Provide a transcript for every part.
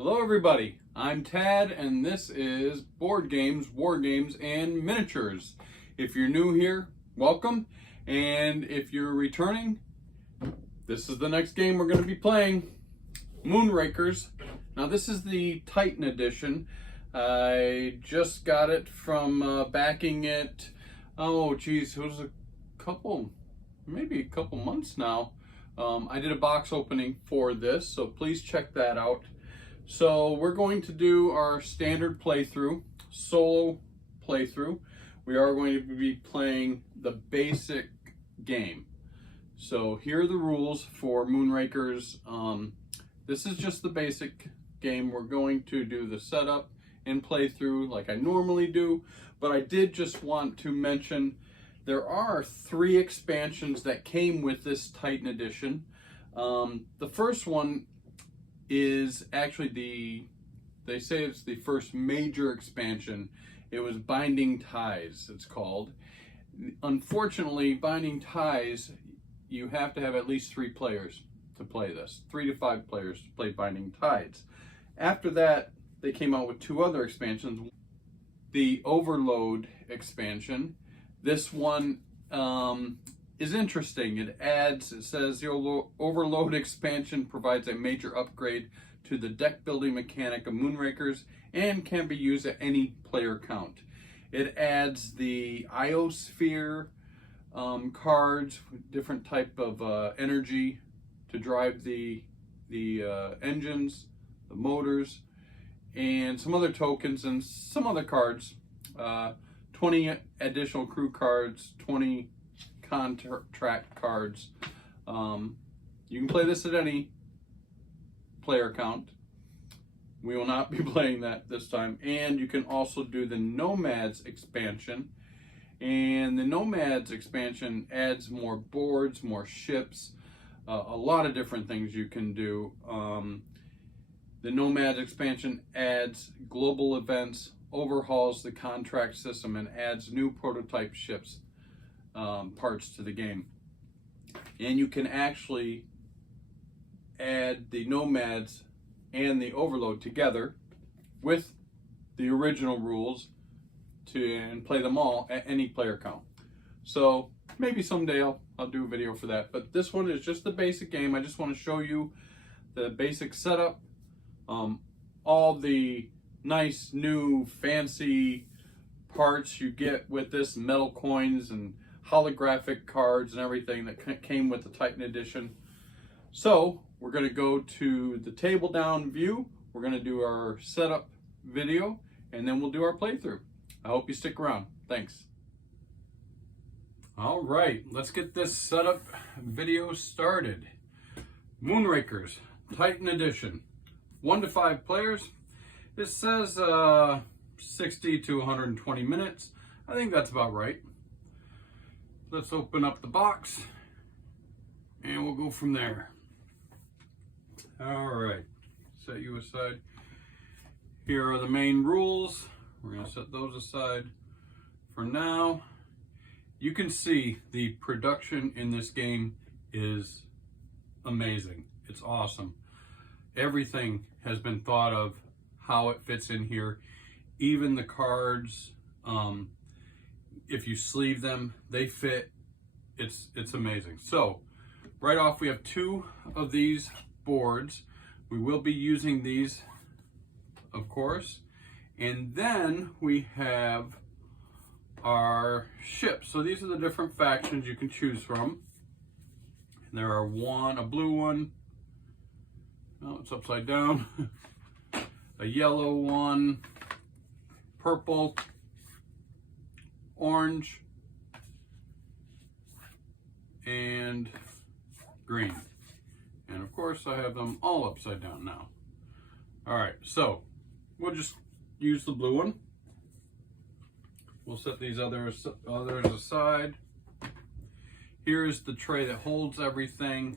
Hello everybody, I'm Tad and this is Board Games, War Games, and Miniatures. If you're new here, welcome, and if you're returning, this is the next game we're going to be playing, Moonrakers. Now this is the Titan edition. I just got it from backing it, it was maybe a couple months now. I did a box opening for this, so please check that out. So we're going to do our standard playthrough, solo playthrough. We are going to be playing the basic game. So here are the rules for Moonrakers. This is just the basic game. We're going to do the setup and playthrough like I normally do, but I did just want to mention there are 3 expansions that came with this Titan edition. The first one is actually they say it's the first major expansion. It was Binding Ties, it's called. Unfortunately, Binding Ties, you have to have at least 3 players to play this. 3 to 5 players to play Binding Ties. After that, they came out with 2 other expansions. The Overload expansion. This one is interesting. It says the Overload expansion provides a major upgrade to the deck building mechanic of Moonrakers and can be used at any player count. It adds the Iosphere cards, different type of energy to drive the engines, the motors, and some other tokens and some other cards. 20 additional crew cards, 20 contract cards. You can play this at any player count. We will not be playing that this time. And you can also do the Nomads expansion. And the Nomads expansion adds more boards, more ships, a lot of different things you can do. The Nomads expansion adds global events, overhauls the contract system, and adds new prototype ships parts to the game. And you can actually add the Nomads and the Overload together with the original rules and play them all at any player count. So maybe someday I'll do a video for that, but this one is just the basic game. I just want to show you the basic setup, all the nice new fancy parts you get with this, metal coins and holographic cards and everything that came with the Titan edition. So we're going to go to the table down view. We're going to do our setup video and then we'll do our playthrough. I hope you stick around. Thanks. All right, let's get this setup video started. Moonrakers Titan edition, 1 to 5 players. It says 60 to 120 minutes. I think that's about right. Let's open up the box and we'll go from there. All right, set you aside. Here are the main rules. We're going to set those aside for now. You can see the production in this game is amazing. It's awesome. Everything has been thought of, how it fits in here. Even the cards, if you sleeve them, they fit. It's amazing. So right off, we have 2 of these boards. We will be using these, of course. And then we have our ships. So these are the different factions you can choose from. And there are a blue one. Oh, it's upside down. A yellow one, purple, orange, and green. And of course I have them all upside down now. All right, so we'll just use the blue one. We'll set these others aside. Here's the tray that holds everything.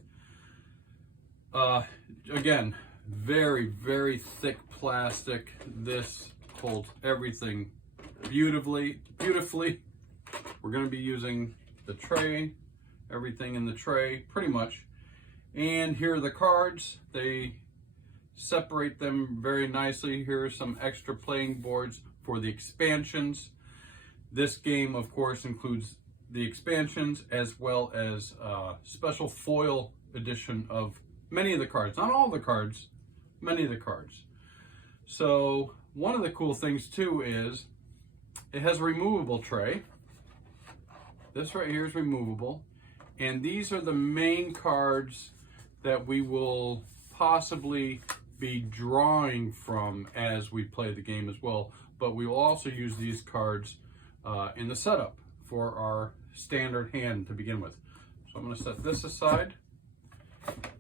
Again, very, very thick plastic. This holds everything beautifully. We're going to be using the tray, everything in the tray, pretty much. And here are the cards. They separate them very nicely. Here are some extra playing boards for the expansions. This game, of course, includes the expansions as well as special foil edition of many of the cards. Not all the cards, many of the cards. So one of the cool things too is it has a removable tray. This right here is removable. And these are the main cards that we will possibly be drawing from as we play the game as well. But we will also use these cards in the setup for our standard hand to begin with. So I'm going to set this aside.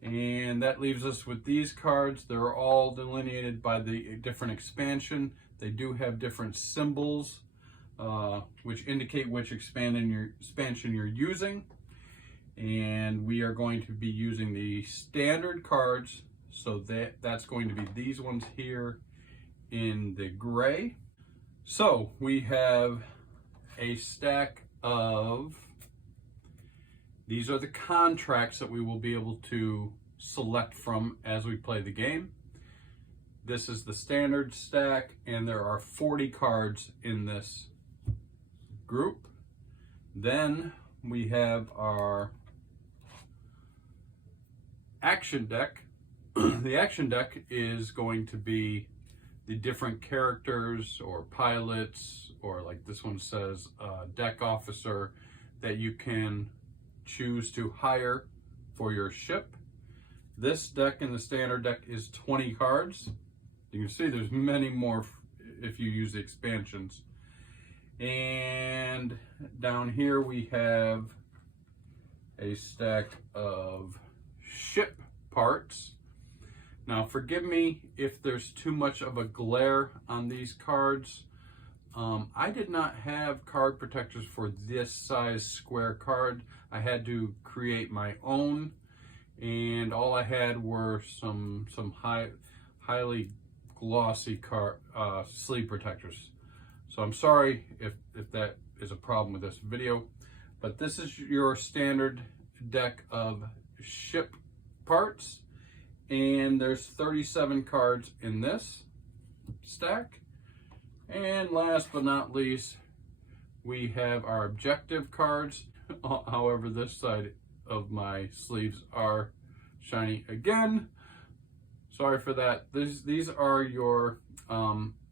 And that leaves us with these cards. They're all delineated by the different expansion. They do have different symbols, which indicate which expansion you're using. And we are going to be using the standard cards. So that's going to be these ones here in the gray. So we have a stack of, these are the contracts that we will be able to select from as we play the game. This is the standard stack, and there are 40 cards in this group. Then we have our action deck. The action deck is going to be the different characters or pilots, or like this one says, deck officer, that you can choose to hire for your ship. This deck in the standard deck is 20 cards. You can see there's many more if you use the expansions. And down here we have a stack of ship parts. Now forgive me if there's too much of a glare on these cards. I did not have card protectors for this size square card. I had to create my own, and all I had were some highly glossy sleeve protectors. So I'm sorry if that is a problem with this video, but this is your standard deck of ship parts, and there's 37 cards in this stack. And last but not least, we have our objective cards. However, this side of my sleeves are shiny again. Sorry for that. These are your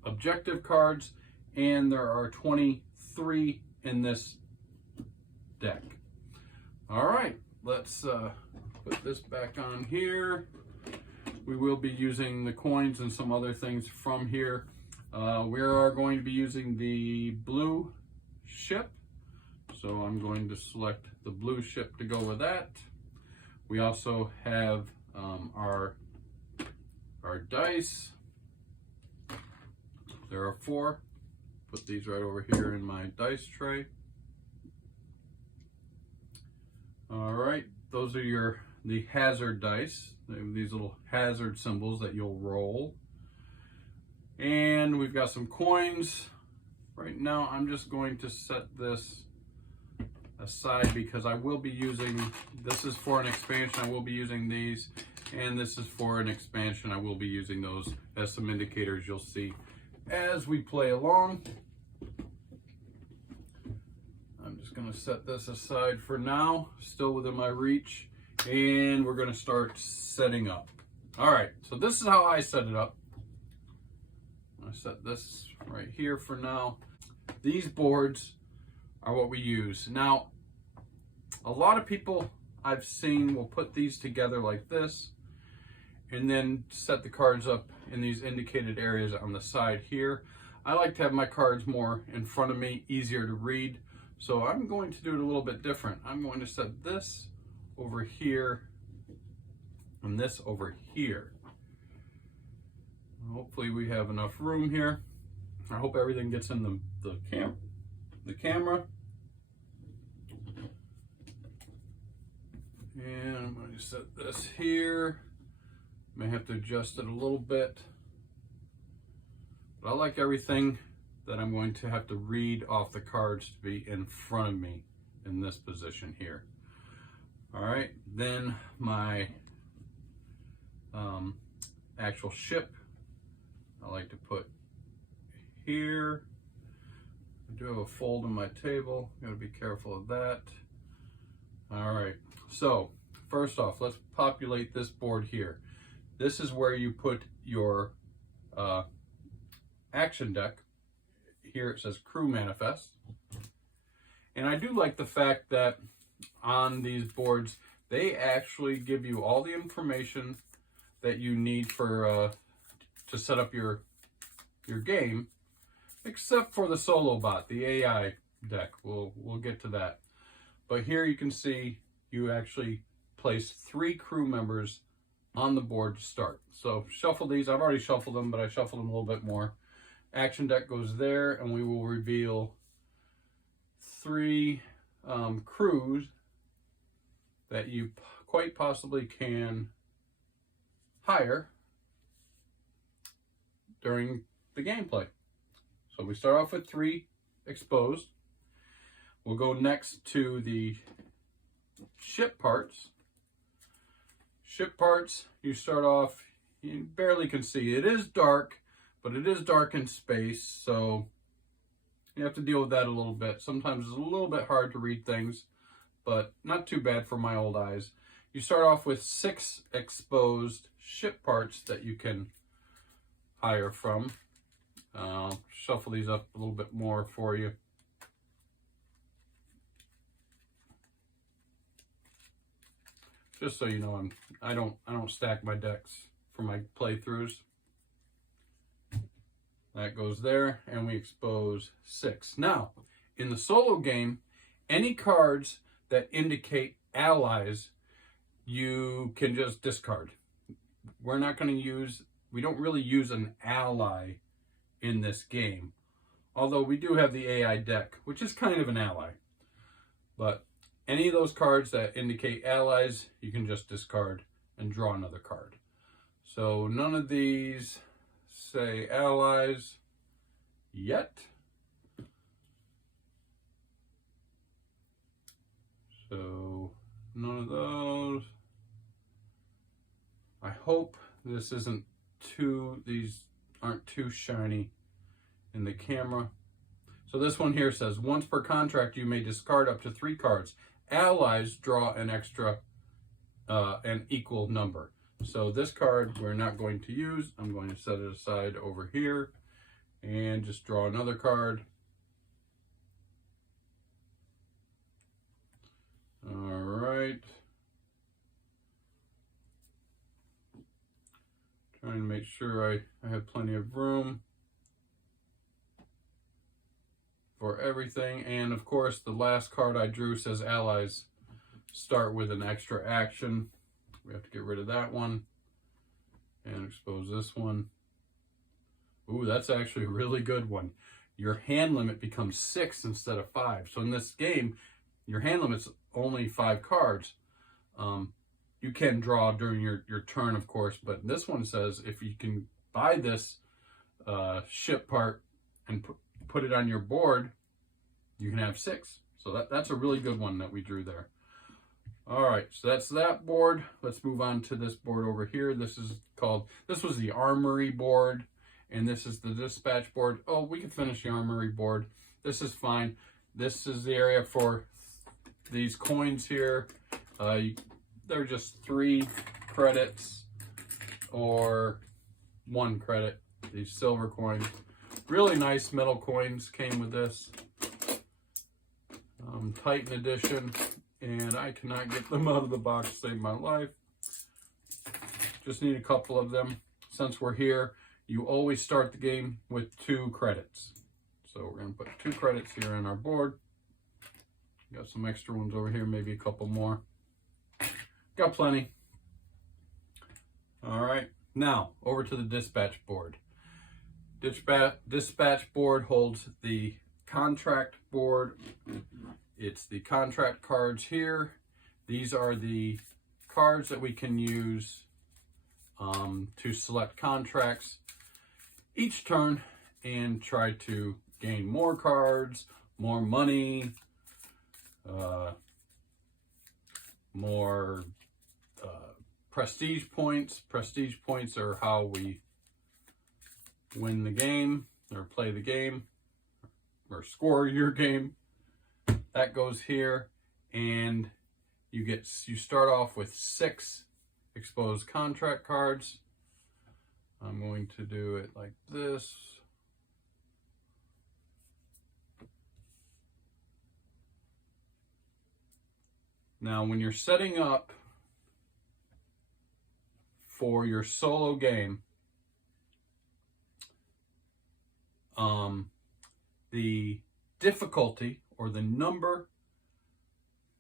objective cards, and there are 23 in this deck. All right, let's put this back on here. We will be using the coins and some other things from here. We are going to be using the blue ship, so I'm going to select the blue ship to go with that. We also have our dice. There are 4. Put these right over here in my dice tray. All right, those are the hazard dice. They have these little hazard symbols that you'll roll. And we've got some coins. Right now, I'm just going to set this aside because I will be using, this is for an expansion, I will be using these, and this is for an expansion, I will be using those as some indicators you'll see as we play along. I'm just gonna set this aside for now, still within my reach, and we're gonna start setting up. All right, so this is how I set it up. I set this right here for now. These boards are what we use. Now, a lot of people I've seen will put these together like this and then set the cards up in these indicated areas on the side here. I like to have my cards more in front of me, easier to read. So I'm going to do it a little bit different. I'm going to set this over here and this over here. Hopefully we have enough room here. I hope everything gets in the camera. And I'm going to set this here. May have to adjust it a little bit. But I like everything that I'm going to have to read off the cards to be in front of me in this position here. All right, then my actual ship I like to put here. I do have a fold on my table. Got to be careful of that. All right, so first off, let's populate this board here. This is where you put your action deck. Here it says Crew Manifest. And I do like the fact that on these boards, they actually give you all the information that you need for to set up your game, except for the solo bot, the AI deck. We'll get to that. But here you can see you actually place 3 crew members on the board to start. So shuffle these. I've already shuffled them, but I shuffled them a little bit more. Action deck goes there, and we will reveal 3 crews that you quite possibly can hire during the gameplay. So we start off with 3 exposed. We'll go next to the ship parts. Ship parts, you start off, you barely can see. It is dark, but it is dark in space, so you have to deal with that a little bit. Sometimes it's a little bit hard to read things, but not too bad for my old eyes. You start off with 6 exposed ship parts that you can hire from. I'll shuffle these up a little bit more for you. Just so you know, I don't stack my decks for my playthroughs. That goes there, and we expose 6. Now, in the solo game, any cards that indicate allies, you can just discard. We don't really use an ally in this game. Although we do have the AI deck, which is kind of an ally. But any of those cards that indicate allies, you can just discard and draw another card. So none of these say allies yet. So none of those. I hope these aren't too shiny in the camera. So this one here says, once per contract, you may discard up to 3 cards. Allies draw an extra, an equal number. So this card we're not going to use. I'm going to set it aside over here and just draw another card. All right. Trying to make sure I have plenty of room for everything. And of course, the last card I drew says allies start with an extra action. We have to get rid of that one and expose this one. Ooh, that's actually a really good one. Your hand limit becomes 6 instead of 5. So in this game, your hand limit's only 5 cards. You can draw during your turn, of course, but this one says if you can buy this ship part and put it on your board, you can have 6. So that's a really good one that we drew there. All right, so that's that board. Let's move on to this board over here. This was the armory board, and this is the dispatch board. Oh, we can finish the armory board. This is fine. This is the area for these coins here. They're just 3 credits or 1 credit. These silver coins. Really nice metal coins came with this. Titan edition. And I cannot get them out of the box to save my life. Just need a couple of them. Since we're here, you always start the game with 2 credits. So we're going to put 2 credits here on our board. Got some extra ones over here, maybe a couple more. Got plenty. All right, now over to the dispatch board. Dispatch board holds the contract board. It's the contract cards here. These are the cards that we can use to select contracts each turn and try to gain more cards, more money, more prestige points. Prestige points are how we win the game or play the game or score your game. That goes here, and you start off with 6 exposed contract cards. I'm going to do it like this. Now, when you're setting up for your solo game, the difficulty or the number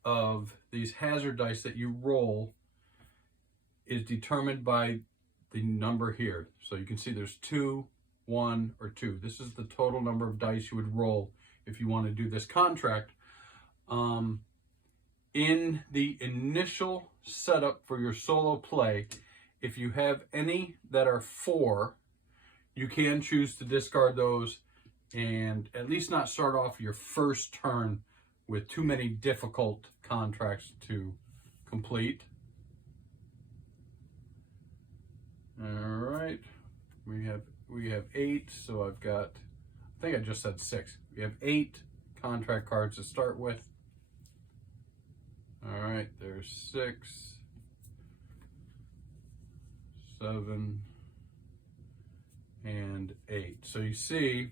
of these hazard dice that you roll is determined by the number here. So you can see there's 2, 1, or 2. This is the total number of dice you would roll if you want to do this contract. In the initial setup for your solo play, if you have any that are 4, you can choose to discard those and at least not start off your first turn with too many difficult contracts to complete. All right, we have 8, so I've got, I think I just said 6. We have 8 contract cards to start with. All right, there's 6, 7, and 8. So you see,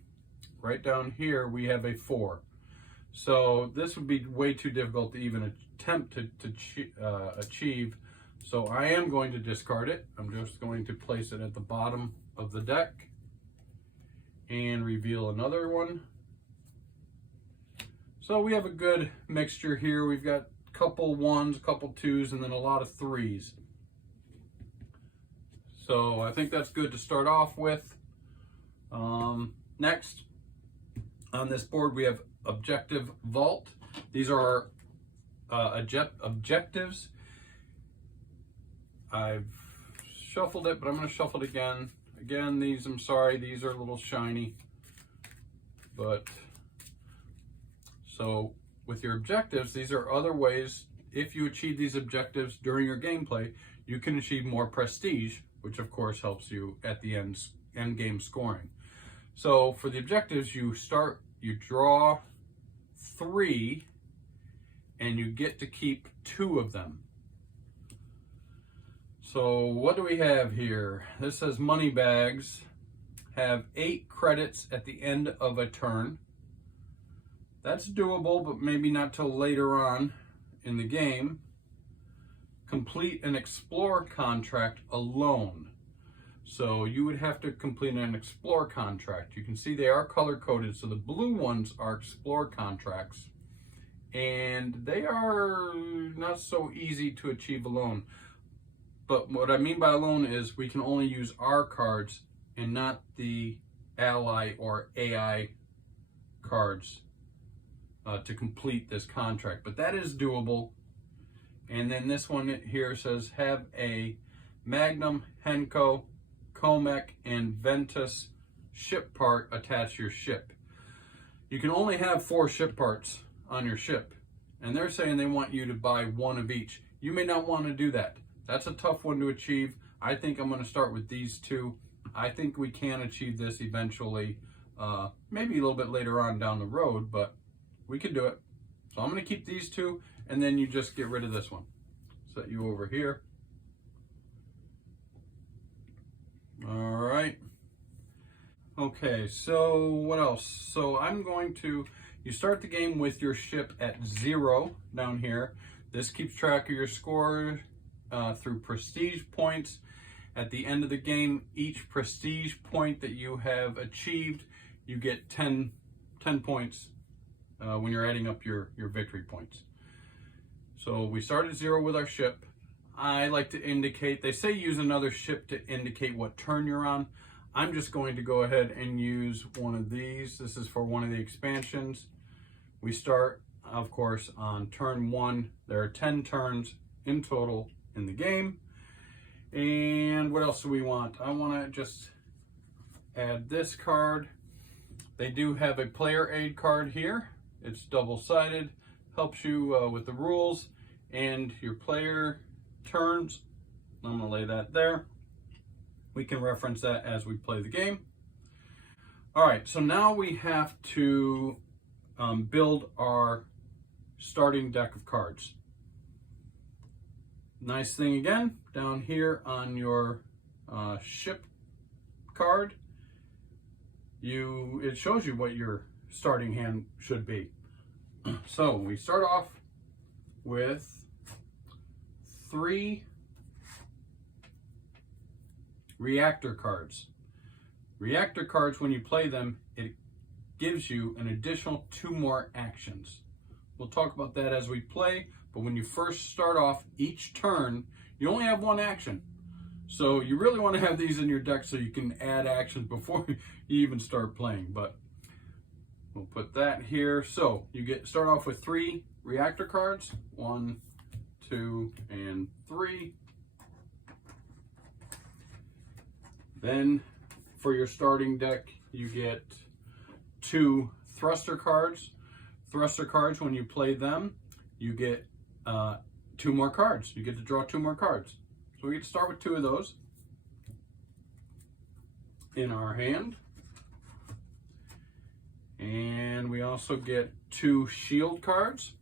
right down here, we have a 4. So this would be way too difficult to even attempt to achieve. So I am going to discard it. I'm just going to place it at the bottom of the deck and reveal another one. So we have a good mixture here. We've got a couple 1s, a couple 2s, and then a lot of 3s. So I think that's good to start off with. Next, on this board, we have Objective Vault. These are our objectives. I've shuffled it, but I'm going to shuffle it again. Again, these, I'm sorry, these are a little shiny. But, so with your objectives, these are other ways, if you achieve these objectives during your gameplay, you can achieve more prestige, which of course helps you at the end game scoring. So for the objectives, you draw 3, and you get to keep 2 of them. So what do we have here? This says money bags have 8 credits at the end of a turn. That's doable, but maybe not till later on in the game. Complete an explore contract alone. So you would have to complete an explore contract. You can see they are color coded. So the blue ones are explore contracts, and they are not so easy to achieve alone. But what I mean by alone is we can only use our cards and not the ally or AI cards to complete this contract. But that is doable. And then this one here says have a Magnum, Henko, Comac, and Ventus ship part attached to your ship. You can only have 4 ship parts on your ship, and they're saying they want you to buy 1 of each. You may not want to do that. That's a tough one to achieve. I think I'm going to start with these 2. I think we can achieve this eventually, maybe a little bit later on down the road, but we can do it. So I'm going to keep these 2, and then you just get rid of this one. Set you over here. All right. Okay, so what else? So I'm going to, you start the game with your ship at 0 down here. This keeps track of your score through prestige points. At the end of the game, each prestige point that you have achieved, you get 10 points when you're adding up your victory points. So we start at 0 with our ship. I like to indicate, they say use another ship to indicate what turn you're on. I'm just going to go ahead and use one of these. This is for one of the expansions. We start, of course, on turn 1. There are 10 turns in total in the game. And what else do we want? I want to just add this card. They do have a player aid card here. It's double-sided, helps you with the rules and your player turns. I'm going to lay that there. We can reference that as we play the game. All right, so now we have to build our starting deck of cards. Nice thing again, down here on your ship card, it shows you what your starting hand should be. So we start off with 3 reactor cards. Reactor cards, when you play them, it gives you an additional 2 more actions. We'll talk about that as we play, but when you first start off each turn, you only have 1 action. So you really want to have these in your deck so you can add actions before you even start playing. But we'll put that here. So you start off with 3 reactor cards. 1, 2, and 3. Then for your starting deck, you get 2 thruster cards. Thruster cards, when you play them, you get 2 more cards. You get to draw 2 more cards. So we get to start with 2 of those in our hand. And we also get 2 shield cards.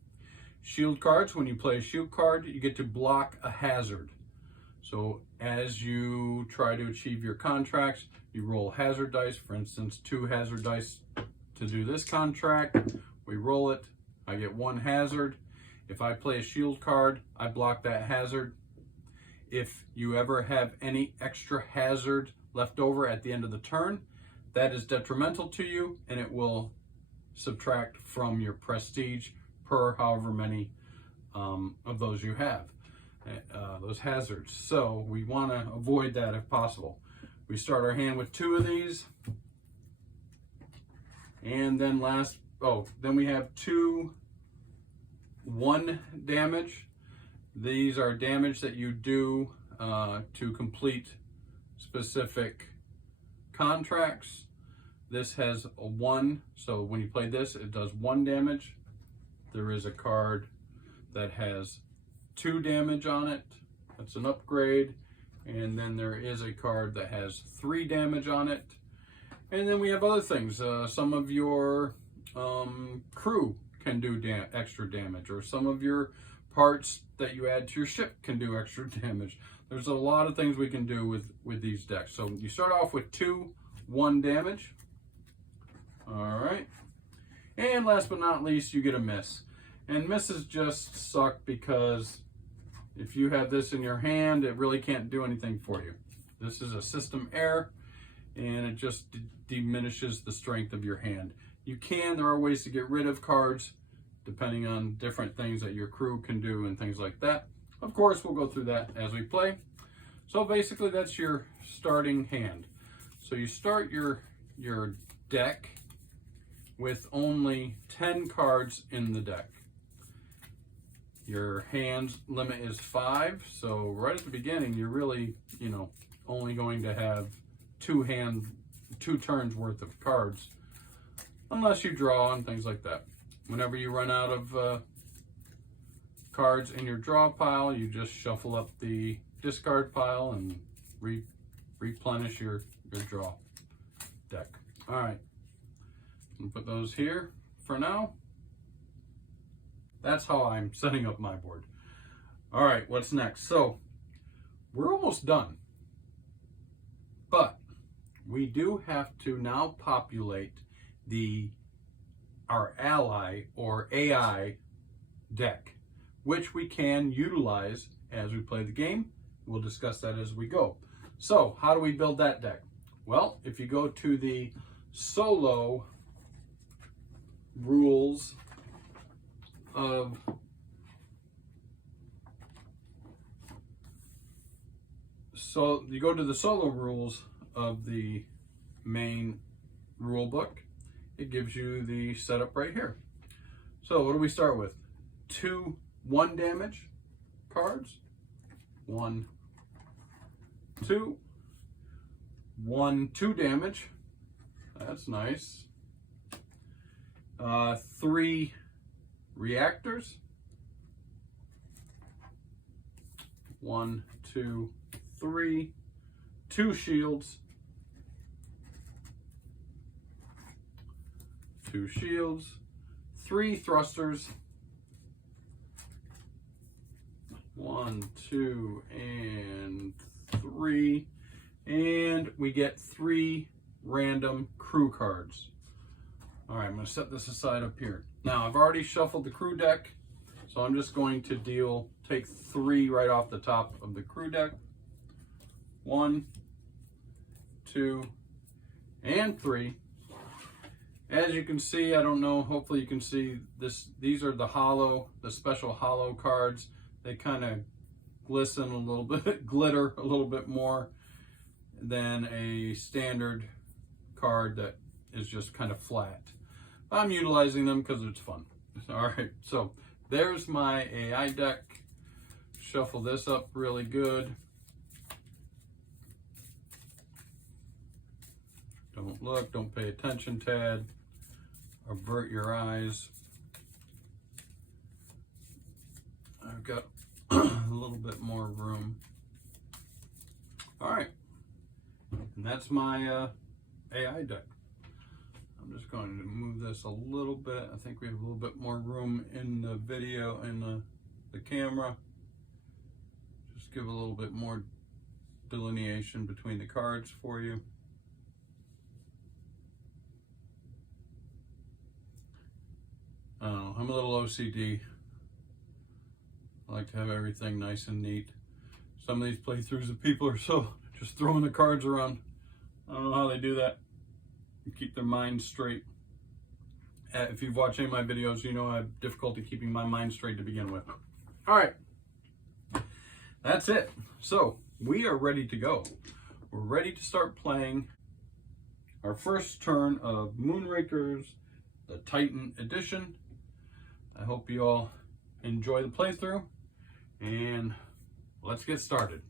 Shield cards, when you play a shield card, you get to block a hazard. So as you try to achieve your contracts, you roll hazard dice. For instance, 2 hazard dice to do this contract. We roll it. I get 1 hazard. If I play a shield card, I block that hazard. If you ever have any extra hazard left over at the end of the turn, that is detrimental to you, and it will subtract from your prestige per however many of those you have, those hazards. So we want to avoid that if possible. We start our hand with 2 of these, and then then we have 2 1 damage. These are damage that you do to complete specific contracts. This has a 1, so when you play this, it does 1 damage. There is a card that has 2 damage on it. That's an upgrade. And then there is a card that has 3 damage on it. And then we have other things. Some of your crew can do extra damage, or some of your parts that you add to your ship can do extra damage. There's a lot of things we can do with these decks. So you start off with 2 1 damage. All right. And last but not least, you get a miss. And misses just suck because if you have this in your hand, it really can't do anything for you. This is a system error, and it just diminishes the strength of your hand. There are ways to get rid of cards depending on different things that your crew can do and things like that. Of course, we'll go through that as we play. So basically, that's your starting hand. So you start your deck with only 10 cards in the deck. Your hand's limit is 5, so right at the beginning, you're really, only going to have 2 turns worth of cards, unless you draw and things like that. Whenever you run out of cards in your draw pile, you just shuffle up the discard pile and replenish your draw deck. All right, I'm gonna put those here for now. That's how I'm setting up my board. All right, what's next? So we're almost done, but we do have to now populate our ally or AI deck, which we can utilize as we play the game. We'll discuss that as we go. So how do we build that deck? Well, if you go to the solo rules of you go to the solo rules of the main rule book, it gives you the setup right here. So what do we start with? 2 1 damage cards. 1, 2. 1 2 damage. That's nice. 3 reactors. 1 2 3, 2 shields, 2 shields, 3 thrusters, 1, 2, and 3, and we get 3 random crew cards. All right, I'm going to set this aside up here. Now, I've already shuffled the crew deck, so I'm just going to take 3 right off the top of the crew deck. 1, 2, and 3. As you can see, I don't know, hopefully you can see this. These are the special hollow cards. They kind of glisten a little bit, glitter a little bit more than a standard card that is just kind of flat. I'm utilizing them because it's fun. All right, so there's my AI deck. Shuffle this up really good. Don't look, don't pay attention, Tad. Avert your eyes. I've got a little bit more room. All right, and that's my AI deck. I'm just going to move this a little bit. I think we have a little bit more room in the video and the camera. Just give a little bit more delineation between the cards for you. I don't know, I'm a little OCD. I like to have everything nice and neat. Some of these playthroughs, the people are so just throwing the cards around. I don't know how they do that. Keep their minds straight. If you've watched any of my videos, you know I have difficulty keeping my mind straight to begin with. All right, that's it. So we are ready to go. We're ready to start playing our first turn of Moonrakers, the Titan Edition. I hope you all enjoy the playthrough, and let's get started.